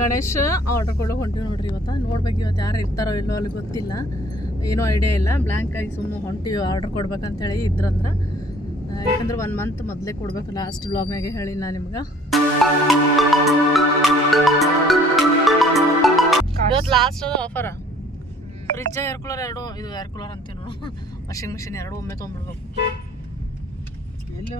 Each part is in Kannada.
ಗಣೇಶ್ ಆರ್ಡರ್ ಕೊಡೋ ಹೊಂಟಿವಿ ನೋಡ್ರಿ ಇವತ್ತು. ನೋಡ್ಬೇಕು ಇವತ್ತು ಯಾರು ಇರ್ತಾರೋ ಇಲ್ಲೋ ಅಲ್ಲಿ ಗೊತ್ತಿಲ್ಲ. ಏನೂ ಐಡಿಯಾ ಇಲ್ಲ. ಬ್ಲ್ಯಾಂಕ್ ಆಗಿ ಸುಮ್ಮನೆ ಹೊಂಟಿವಿ ಆರ್ಡರ್ ಕೊಡ್ಬೇಕಂತೇಳಿ ಇದ್ರಂದ್ರೆ. ಯಾಕಂದ್ರೆ ಒನ್ ಮಂತ್ ಮೊದಲೇ ಕೊಡ್ಬೇಕು ಲಾಸ್ಟ್ ಬ್ಲಾಗ್ನಾಗೆ ಹೇಳಿ ನಾ ನಿಮ್ಗೆ. ಇವತ್ತು last offer fridge air cooler ಎರಡು, ಇದು ಏರ್ ಕೂಲರ್ ಅಂತೀವಿ ನೋಡು. ವಾಷಿಂಗ್ ಮಿಷಿನ್ ಎರಡು ಒಮ್ಮೆ ತೊಗೊಂಡ್ಬಿಡ್ಬೇಕು. ಎಲ್ಲಿ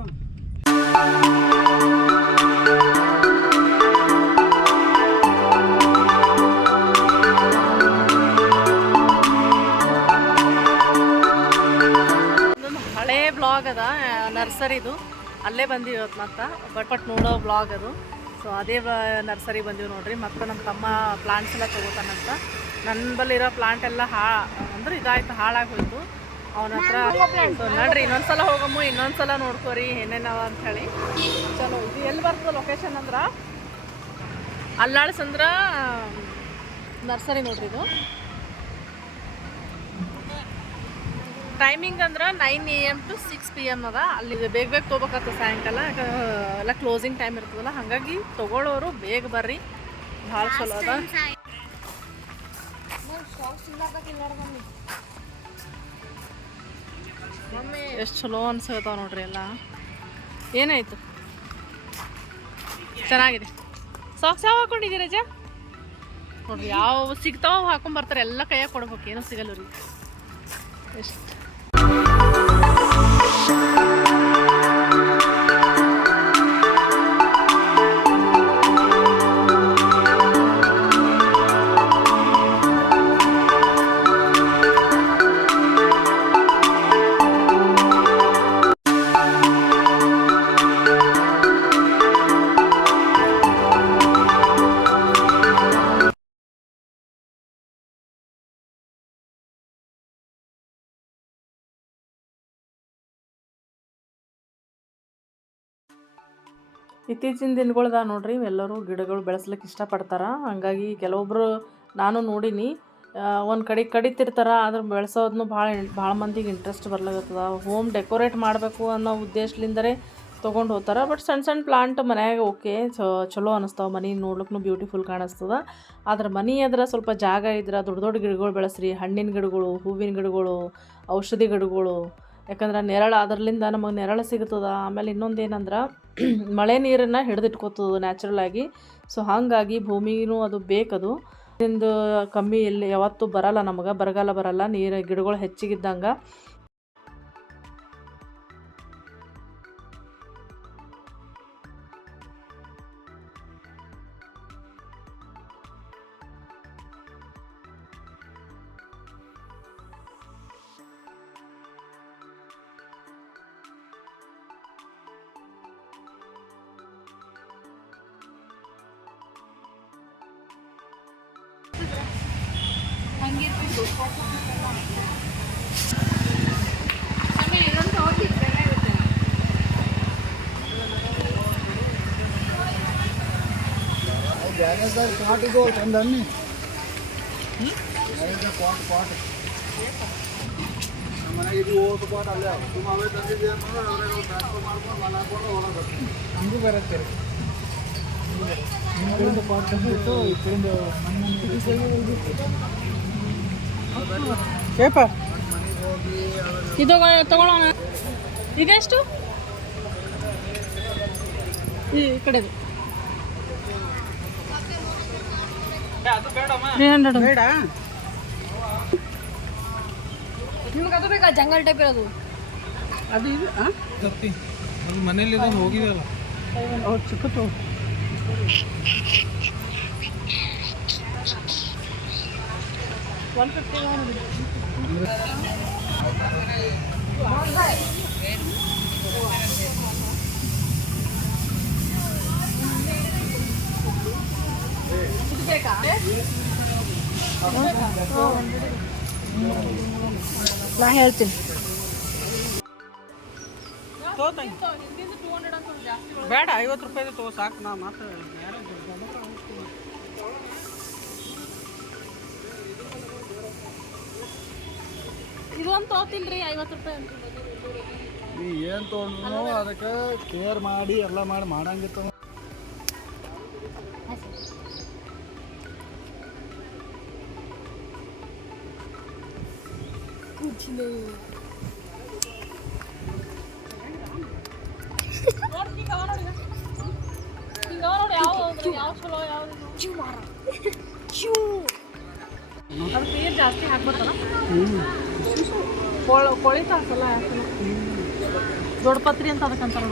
ನರ್ಸರಿದು ಅಲ್ಲೇ ಬಂದೀವಿ ಇವತ್ತು ಮತ್ತೆ ಬಟ್ ಬಟ್ ನೋಡೋ ಬ್ಲಾಗ್ ಅದು. ಸೊ ಅದೇ ನರ್ಸರಿ ಬಂದೀವಿ ನೋಡ್ರಿ. ಮತ್ತು ನಮ್ಮ ತಮ್ಮ ಪ್ಲಾಂಟ್ಸ್ ಎಲ್ಲ ತೊಗೋತಾನಂತ ನನ್ನ ಬಲ್ಲಿರೋ ಪ್ಲಾಂಟ್ ಎಲ್ಲ ಹಾ, ಅಂದ್ರೆ ಇದಾಯ್ತು, ಹಾಳಾಗಿ ಹೋಯ್ತು. ಅವನ ಹತ್ರ ನೋಡ್ರಿ, ಇನ್ನೊಂದ್ಸಲ ಹೋಗಮ್ಮು, ಇನ್ನೊಂದ್ಸಲ ನೋಡ್ಕೋರಿ, ಏನೇನವ ಅಂತ ಹೇಳಿ. ಚಲೋ, ಇದು ಎಲ್ಲಿ ಬರ್ತದೆ ಲೊಕೇಶನ್ ಅಂದ್ರೆ? ಅಲ್ಲಾಳ್ಸಂದ್ರ ನರ್ಸರಿ ನೋಡ್ರಿ ಇದು. ಟೈಮಿಂಗ್ ಅಂದ್ರೆ nine A M to six P M ಅದ. ಅಲ್ಲಿ ಬೇಗ ಬೇಗ ತೊಗೋಬೇಕಾಗ್ತದೆ ಸಾಯಂಕಾಲ. ಯಾಕ- ಎಲ್ಲ ಕ್ಲೋಸಿಂಗ್ ಟೈಮ್ ಇರ್ತದಲ್ಲ ಹಾಗಾಗಿ ತಗೊಳ್ಳೋರು ಬೇಗ ಬರ್ರಿ. ಭಾಳ ಚಲೋ ಅದ. ಎಷ್ಟು ಚಲೋ ಅನ್ಸತ್ತಾವ ನೋಡ್ರಿ ಎಲ್ಲ. ಏನಾಯ್ತು? ಚೆನ್ನಾಗಿದೆ? ಸಾಕ್ಸ್ ಯಾವ ಹಾಕೊಂಡಿದ್ದೀರ ಜಾ ನೋಡ್ರಿ ಯಾವ ಸಿಗ್ತಾವ ಹಾಕೊಂಡ್ ಬರ್ತಾರೆ. ಎಲ್ಲ ಕೈಯಾಗ ಕೊಡ್ಬೇಕು ಏನೋ ಸಿಗಲ್ಲ ರೀ ಎಷ್ಟು ಇತ್ತೀಚಿನ ದಿನಗಳ್ದ ನೋಡ್ರಿ ಎಲ್ಲರೂ ಗಿಡಗಳು ಬೆಳೆಸ್ಲಿಕ್ಕೆ ಇಷ್ಟಪಡ್ತಾರೆ. ಹಾಗಾಗಿ ಕೆಲವೊಬ್ಬರು ನಾನು ನೋಡೀನಿ ಒಂದು ಕಡೆ ಕಡಿತಿರ್ತಾರೆ, ಆದ್ರೆ ಬೆಳೆಸೋದನ್ನು ಭಾಳ ಭಾಳ ಮಂದಿಗೆ ಇಂಟ್ರೆಸ್ಟ್ ಬರ್ಲಾಗತ್ತದ. ಹೋಮ್ ಡೆಕೋರೇಟ್ ಮಾಡಬೇಕು ಅನ್ನೋ ಉದ್ದೇಶದಿಂದಲೇ ತೊಗೊಂಡು ಹೋಗ್ತಾರೆ. ಬಟ್ ಸಣ್ಣ ಸಣ್ಣ ಪ್ಲಾಂಟ್ ಮನ್ಯಾಗ ಓಕೆ ಚಲೋ ಅನಿಸ್ತಾವೆ. ಮನೆ ನೋಡ್ಲಿಕ್ಕೂ ಬ್ಯೂಟಿಫುಲ್ ಕಾಣಿಸ್ತದ. ಆದ್ರೆ ಮನೆ ಅದರ ಸ್ವಲ್ಪ ಜಾಗ ಇದ್ರೆ, ದೊಡ್ಡ ದೊಡ್ಡ ಗಿಡಗಳು ಬೆಳೆಸ್ರಿ. ಹಣ್ಣಿನ ಗಿಡಗಳು, ಹೂವಿನ ಗಿಡಗಳು, ಔಷಧಿ ಗಿಡಗಳು. ಯಾಕಂದ್ರೆ ನೆರಳು ಅದರಲ್ಲಿಂದ ನಮಗೆ ನೆರಳು ಸಿಗ್ತದೆ. ಆಮೇಲೆ ಇನ್ನೊಂದು ಏನಂದ್ರೆ ಮಳೆ ನೀರನ್ನು ಹಿಡಿದಿಟ್ಕೋತದ ನ್ಯಾಚುರಲ್ ಆಗಿ. ಸೊ ಹಾಗಾಗಿ ಭೂಮಿನೂ ಅದು ಬೇಕದು. ಇದರಿಂದ ಕಮ್ಮಿ ಇಲ್ಲಿ ಯಾವತ್ತೂ ಬರಲ್ಲ ನಮಗೆ, ಬರಗಾಲ ಬರಲ್ಲ, ನೀರು, ಗಿಡಗಳು ಹೆಚ್ಚಿಗಿದ್ದಂಗೆ. ಬ್ಯಾರೆದಾರ ಪಾಟ್ ಇದು ಚಂದ ಅನ್ನಿ ಬ್ಯಾರೆದಾರ ಪಾಟ್ ಪಾಟ್ ನಮ್ಮ ಮನೆಗೆ ಇದು ಓದು ಪಾಟ್ ಅಲ್ಲೇ ಅವ. ಸುಮ್ಮ ಅವೇ ತಂದಿದ್ದೆ ಅಂತಂದ್ರೆ ಅವ್ರಿಗೆ ಅವ್ರು ಟ್ರಾನ್ಸ್ಫರ್ ಮಾಡ್ಕೊಂಡು ಮನೆ ಹಾಕೊಂಡು ಹೋಗೋದು ಹಂಗೂ ಬರುತ್ತೆ ನಿಮ್ಮ ಕಡೆಯಿಂದ ಪಾಟ್ ತಂದಿತ್ತು ಈ ಕಡೆಯಿಂದ ಕೇಪ ಮನೆಗೆ ಹೋಗಿ ಇದು ತಗೊಳ್ಳೋಣ. ಇದೆಷ್ಟು? ಈ ಕಡೆದು. ತ್ರೀ ಹಂಡ್ರೆಡ್ ಬೇಡ. ನಿಮ್ಗೆ ಅದು ಬೇಕಾ? ಜಂಗಲ್ ಟೈಪ್ ಇರೋದು. ಅದು ಇದು ಅದು ಮನೇಲಿ ಹೋಗಿದೆಯಲ್ಲ ಚಿಕ್ಕ ಚಿಕ್ಕತ್ತು ಒನ್ ಫಿಫ್ಟಿ ನಾ ಹೇಳ್ತೀನಿ. ಬೇಡ ಐವತ್ತು ರೂಪಾಯಿ ತಗೋ ಸಾಕು ನಾ ಮಾತ್ರ ಇದೊಂದು ತೊಗೊತೀನಿ ರೀ ಐವತ್ತು ರೂಪಾಯಿ ಅಂತ ನೀ ಏನು ತೊಗೊಂಡ್ರು ಅದಕ್ಕೆ ಕೇರ್ ಮಾಡಿ ಎಲ್ಲ ಮಾಡಿ ಮಾಡಂಗಿತ್ತ ಅವ್ರ ಜಾಸ್ತಿ ಹಾಕ್ಬೋದಲ್ಲ ಕೊಳ ಕೊಳಿತಾಸಲ್ಲ ದೊಡ್ಡ ದೊಡ್ಡಪತ್ರಿ ಅಂತ ಅದಕ್ಕೆ ಅಂತಾರ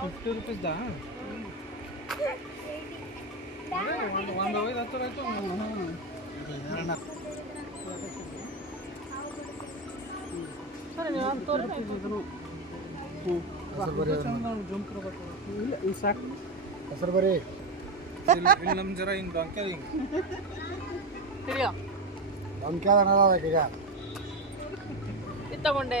ಫಿಫ್ಟಿ ರುಪೀಸ್ದಾ ಹೆಸರು ಬರೀ ಇಲ್ಲಿ ನಮ್ಮ ಜರ ಹಿಂಗೆ ಡೊಂಕೆ ಹಿಂಗೆ ನಮ್ಮ ಕೇಳ ಈಗ ತಗೊಂಡೆ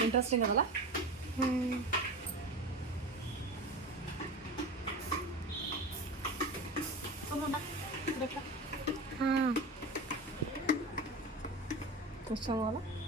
ಇಂಟ್ರೆಸ್ಟಿಂಗ್ ಅದಲ್ಲ ಹಾಂ ಎಷ್ಟು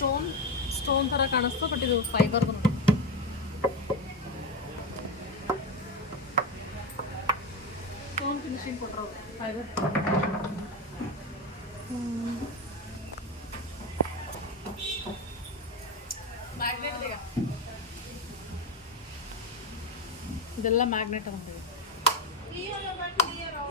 ಸ್ಟೋನ್ ಸ್ಟೋನ್ ಥರ ಕಾಣಿಸ್ತು ಬಟ್ ಇದು ಫೈಬರ್ ಸ್ಟೋನ್ ಫಿನಿಶಿಂಗ್ ಕೊಟ್ಟರು ಫೈಬರ್ ಇದೆಲ್ಲ ಮ್ಯಾಗ್ನೆಟ್ ಅಂತೀವಿ ಎರಡು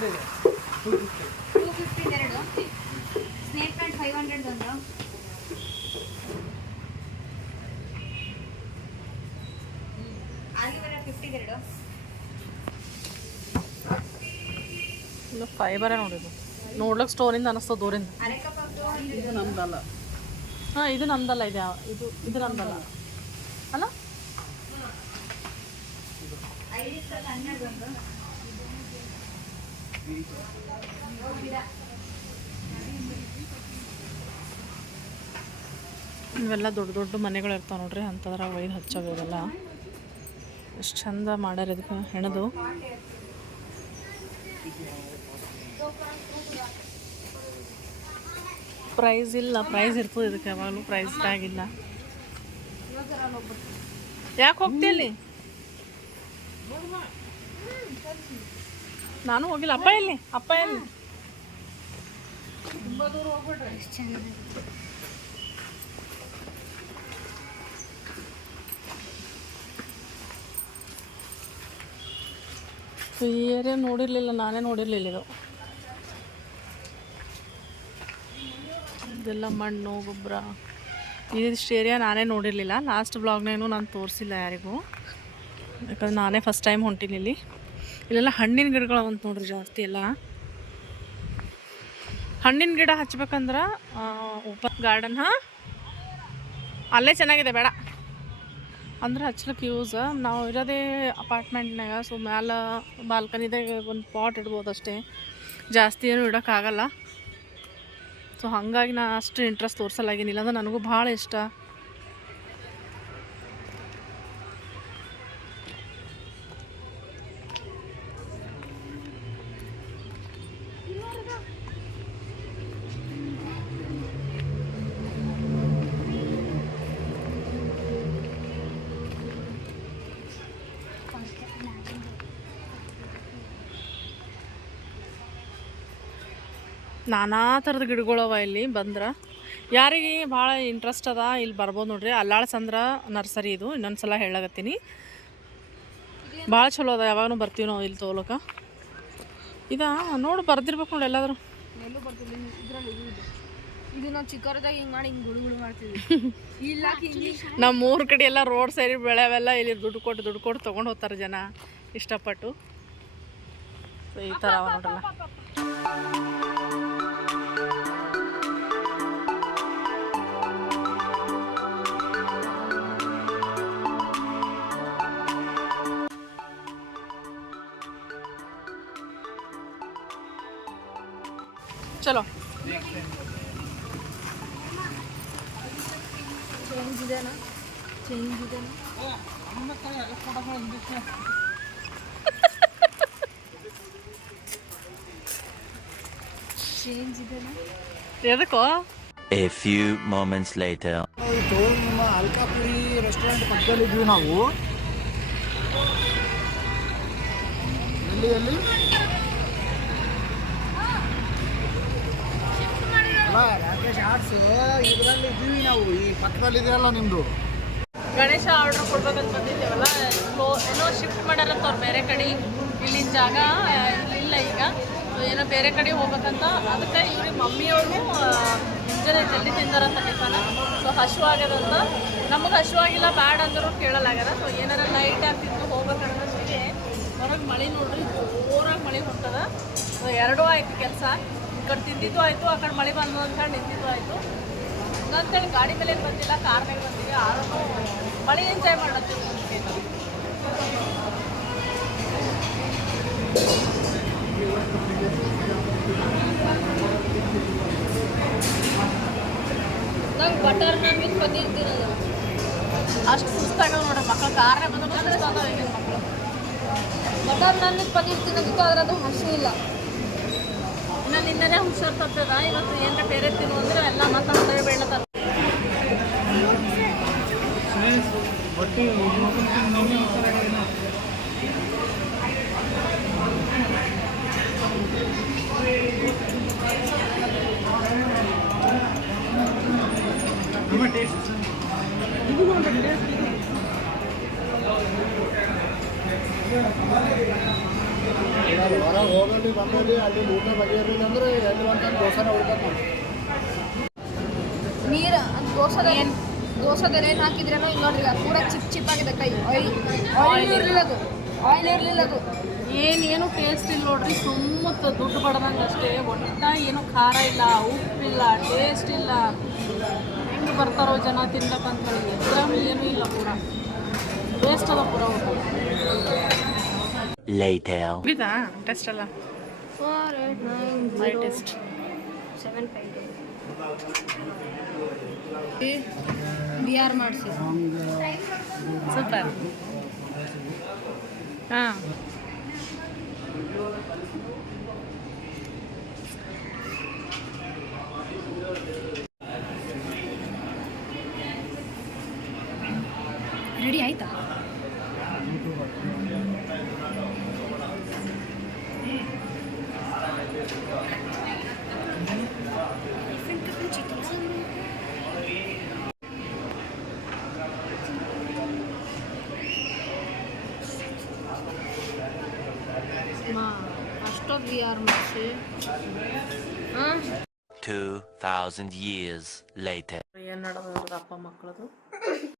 ಇದೆ ಟೂ ಫಿಫ್ಟಿ ಟೂ ಫಿಫ್ಟಿ ಎರಡು ಸ್ನೇಕ್ ಪ್ಯಾಂಟ್ ಫೈವ್ ಹಂಡ್ರೆಡ್ ಒಂದು ಎರಡು ಇಲ್ಲ ಫೈಬರೇ ನೋಡಿದ್ದು ನೋಡ್ಲಿಕ್ಕೆ ಸ್ಟೋನಿಂದ ಅನಿಸ್ತದೆ ದೂರಿಂದ. ಇದು ನಮ್ದಲ್ಲ ಹಾಂ ಇದು ನಮ್ದಲ್ಲ ಇದು. ಯಾವ- ಇದು ಇದು ನಮ್ದಲ್ಲ ಅಲ್ಲ? ಇವೆಲ್ಲ ದೊಡ್ಡ ದೊಡ್ಡ ಮನೆಗಳು ಇರ್ತಾವೆ ನೋಡ್ರಿ ಅಂತದ್ರ ಒಯ್ದು ಹಚ್ಚೋದು ಇವೆಲ್ಲ. ಎಷ್ಟು ಚಂದ ಮಾಡ್ಯಾರ ಇದಕ್ಕೆ ಹೆಣದು. ಪ್ರೈಸ್ ಇಲ್ಲ ಪ್ರೈಸ್ ಇರ್ತದೆ ಇದಕ್ಕೆ ಯಾವಾಗಲೂ ಪ್ರೈಸ್ ಆಗಿಲ್ಲ ಇಲ್ಲ ಯಾಕೆ ಹೋಗ್ತಿಲ್ಲಿ ನಾನು ಹೋಗಿಲ್ಲ ಅಪ್ಪ ಎಲ್ಲಿ? ಅಪ್ಪ ಎಲ್ಲಿ? ಏರಿಯಾ ನೋಡಿರಲಿಲ್ಲ, ನಾನೇ ನೋಡಿರಲಿಲ್ಲ ಇದು. ಇದೆಲ್ಲ ಮಣ್ಣು, ಗೊಬ್ಬರ. ಇದಿಷ್ಟು ಏರಿಯಾ ನಾನೇ ನೋಡಿರಲಿಲ್ಲ. ಲಾಸ್ಟ್ ಬ್ಲಾಗ್ನೇನು ನಾನು ತೋರಿಸಿಲ್ಲ ಯಾರಿಗೂ. ಯಾಕಂದ್ರೆ ನಾನೇ ಫಸ್ಟ್ ಟೈಮ್ ಹೊಂಟೀನಿ ಇಲ್ಲಿ. ಇಲ್ಲೆಲ್ಲ ಹಣ್ಣಿನ ಗಿಡಗಳು ಅಂತ ನೋಡ್ರಿ ಜಾಸ್ತಿ ಎಲ್ಲ. ಹಣ್ಣಿನ ಗಿಡ ಹಚ್ಬೇಕಂದ್ರೆ ಓಪನ್ ಗಾರ್ಡನ್ ಹಾಂ? ಅಲ್ಲೇ ಚೆನ್ನಾಗಿದೆ, ಬೇಡ. ಅಂದ್ರೆ ಹಚ್ಲಿಕ್ಕೆ ಯೂಸ್ ನಾವು ಇರೋದೇ ಅಪಾರ್ಟ್ಮೆಂಟ್ನಾಗ ಸೊ ಮ್ಯಾಲ ಬಾಲ್ಕನಿದಾಗ ಒಂದು ಪಾಟ್ ಇಡ್ಬೋದು ಅಷ್ಟೇ. ಜಾಸ್ತಿ ಏನು ಇಡೋಕ್ಕಾಗಲ್ಲ ಸೊ ಹಾಗಾಗಿ ನಾ ಅಷ್ಟು ಇಂಟ್ರೆಸ್ಟ್ ತೋರಿಸಲಾಗಿನಿಲ್ಲ ಅಂದ್ರೆ ನನಗೂ ಭಾಳ ಇಷ್ಟ. ನಾನಾ ಥರದ ಗಿಡಗಳವ ಇಲ್ಲಿ ಬಂದ್ರೆ. ಯಾರಿಗೆ ಭಾಳ ಇಂಟ್ರೆಸ್ಟ್ ಅದ ಇಲ್ಲಿ ಬರ್ಬೋದು ನೋಡ್ರಿ. ಅಲ್ಲಾಳ ಸಂದ್ರ ನರ್ಸರಿ ಇದು. ಇನ್ನೊಂದು ಸಲ ಹೇಳಕತ್ತೀನಿ. ಭಾಳ ಚಲೋ ಅದ. ಯಾವಾಗೂ ಬರ್ತೀವಿ ನಾವು ಇಲ್ಲಿ ತೋಲಕ. ಇದ ನೋಡು ಬರ್ದಿರ್ಬೇಕು ನೋಡಿ ಎಲ್ಲಾದರೂ. ಎಲ್ಲೂ ಬರ್ತಿಲ್ಲ ಇದು ನಾವು ಚಿಕ್ಕವರದಾಗ ಹಿಂಗೆ ಮಾಡಿ ಹಿಂಗೆ ಇಲ್ಲ ನಮ್ಮ ಊರ ಕಡೆ ಎಲ್ಲ ರೋಡ್ ಸೈಡ್ ಬೆಳೆವೆಲ್ಲ ಇಲ್ಲಿ ದುಡ್ಡು ಕೊಟ್ಟು ದುಡ್ಡು ಕೊಟ್ಟು ತೊಗೊಂಡು ಹೋಗ್ತಾರೆ ಜನ. ಇಷ್ಟಪಟ್ಟು. ಈ ಥರ ಅವ ಚಲೋ. ಚೇಂಜ್ ಇದೆನಾ? ಚೇಂಜ್ ಇದೆನಾ? ಚೇಂಜ್ ಇದೆನಾ? ಎದಕ್ಕೋ? A few moments later. ಇದು ನಿಮ್ಮ ಅಲ್ಕಾಪುರಿ ರೆಸ್ಟೋರೆಂಟ್ ಪಕ್ಕದಲ್ಲಿದ್ವಿ ನಾವು. ಎಲ್ಲಿ ಎಲ್ಲಿ? ಇದರಲ್ಲಿ ಇದ್ದೀವಿ ನಾವು, ಈ ಪಕ್ಕದಲ್ಲಿ ನಿಮ್ಮದು ಗಣೇಶ ಆರ್ಡರ್ ಕೊಡ್ಬೇಕಂತ ಬಂದಿದ್ದೇವಲ್ಲ, ಏನೋ ಶಿಫ್ಟ್ ಮಾಡ್ಯಾರಂತ ಅವ್ರು ಬೇರೆ ಕಡೆ ಇಲ್ಲಿನ ಜಾಗ, ಇಲ್ಲ ಈಗ. ಏನೋ ಬೇರೆ ಕಡೆ ಹೋಗ್ಬೇಕಂತ, ಅದಕ್ಕೆ ಇವ್ರ ಮಮ್ಮಿಯವರು ಮುಂಜಾನೆ ಜಲ್ದಿ ತಿಂದಾರಂತ ಟಿಫನ್ ಸೊ ಹಸುವಾಗ್ಯದಂತ ನಮಗೆ ಹಸುವಾಗಿಲ್ಲ ಬ್ಯಾಡ್ ಅಂದರೂ ಕೇಳಲಾಗ್ಯದ ಸೊ ಏನಾರ ಲೈಟ್ ಆಗ್ತಿತ್ತು ಹೋಗ್ಬೇಕನ್ನೋಷ್ಟಿಗೆ ಹೊರಗೆ ಮಳೆ ನೋಡ್ರಿ, ಜೋರಾಗಿ ಮಳೆ ಹೊಂಟದ. ಸೊ ಎರಡೂ ಆಯ್ತು ಕೆಲಸ. ಕಡೆ ತಿಂದಿದ್ದು ಆಯಿತು, ಆ ಕಡೆ ಮಳೆ ಬಂದು ಅಂತ ಹೇಳಿ ನಿಂತಿದ್ದು ಆಯಿತು. ಹಂಗಂತೇಳಿ ಗಾಡಿ ಮೇಲೆ ಬಂದಿಲ್ಲ ಕಾರ್ ಮೇಲೆ ಬಂದಿವಿ ಆದ್ರೂ ಮಳೆ ಎಂಜಾಯ್ ಮಾಡೋದು. ನಂಗೆ ಬಟರ್ ನಾನ್ ಪನ್ನೀರ್ ತಿನ್ನೋದು ಅಷ್ಟು ಸುಸ್ತಾಗ ನೋಡ ಮಕ್ಕಳು ಕಾರ್ನಾಗ ಬಂದ್ರೆ ಮಕ್ಕಳು ಬಟರ್ ನಾನ್ ಪನ್ನೀರ್ ತಿನ್ನೋದಕ್ಕೆ ಆದ್ರೆ ಅದು ಹಸು ಇಲ್ಲ. ಇನ್ನು ನಿನ್ನೆನೇ ಹುಷಾರ್ ತಪ್ಪದ? ಇವತ್ತು ಏನಾರ ಬೇರೆ ತಿನ್ನು ಅಂದ್ರೆ ಎಲ್ಲ ಮತ್ತೆ ಹತ್ತೇ ಬೀಳತ್ತಾರ ಹೊರ ಹೋಗಲಿ ಬಂದಲ್ಲಿ ಅಲ್ಲಿ ಊಟ ಬಗೆಯಿರಲಿಲ್ಲ ಅಂದ್ರೆ ಎಲ್ಲಿ ಒಂದು ದೋಸೆನ ನೀರು ಅದು ದೋಸೆದ ಏನು ದೋಸೆದಲ್ಲಿ ಏನು ಹಾಕಿದ್ರೇನೋ ಇಲ್ಲಿ ನೋಡ್ರಿ ಪೂರ ಚಿಪ್ ಚಿಪ್ ಆಗಿದೆ ಕೈ. ಆಯಿಲ್ ಆಯಿಲ್ ಇರಲಿಲ್ಲ ಅದು ಆಯಿಲ್ ಇರಲಿಲ್ಲ ಅದು ಏನೇನು ಟೇಸ್ಟ್ ಇಲ್ಲ ನೋಡ್ರಿ ಸುಮ್ಮತ್ತ ದುಡ್ಡು ಬಡ್ದಂಗೆ ಅಷ್ಟೇ. ಒಟ್ಟ ಏನು ಖಾರ ಇಲ್ಲ, ಉಪ್ಪಿಲ್ಲ ಟೇಸ್ಟ್ ಇಲ್ಲ. ಹೆಂಗೆ ಬರ್ತಾರೋ ಜನ ತಿನ್ಬೇಕಂತೇಳಿ ಎಕ್ಸಾಮ್ ಏನೂ ಇಲ್ಲ ಪೂರ. ವೇಸ್ಟ್ ಅದ ಪೂರ ಊಟ. Later. ಮುಗಿತಾ? ಟೆಸ್ಟ್ ಅಲ್ಲ? Four eight nine my test seven five B R ಮಾಡಿಸಿ ಸೂಪರ್. ಹಾಂ ರೆಡಿ ಆಯ್ತಾ ಆರ್ ಮಾಡಿಸಿ ಹಾಂ? 2,000 years later. ಏನು ನಡೆದ ಅಪ್ಪ ಮಕ್ಕಳದು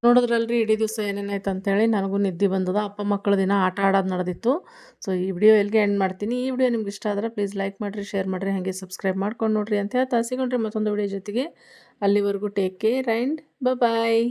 ನೋಡಿದ್ರಲ್ರಿ ಇಡೀ ದಿವಸ ಏನೇನಾಯ್ತು ಅಂತೇಳಿ ನನಗೂ ನಿದ್ದೆ ಬಂದದ. ಅಪ್ಪ ಮಕ್ಕಳ ದಿನ ಆಟ ಆಡೋದು ನಡೆದಿತ್ತು. ಸೊ ಈ ವಿಡಿಯೋ ಎಲ್ಲಿಗೆ ಎಂಡ್ ಮಾಡ್ತೀನಿ. ಈ ವಿಡಿಯೋ ನಿಮ್ಗೆ ಇಷ್ಟ ಆದ್ರೆ ಪ್ಲೀಸ್ ಲೈಕ್ ಮಾಡಿರಿ ಶೇರ್ ಮಾಡಿರಿ ಹಾಗೆ ಸಬ್ಸ್ಕ್ರೈಬ್ ಮಾಡ್ಕೊಂಡು ನೋಡ್ರಿ ಅಂತ ಹೇಳ್ತಾ. ಸಿಗೋಣ್ರಿ ಮತ್ತೊಂದು ವಿಡಿಯೋ ಜೊತೆಗೆ. ಅಲ್ಲಿವರೆಗೂ ಟೇಕ್ ಕೇರ್ ಆ್ಯಂಡ್ ಬಾಯ್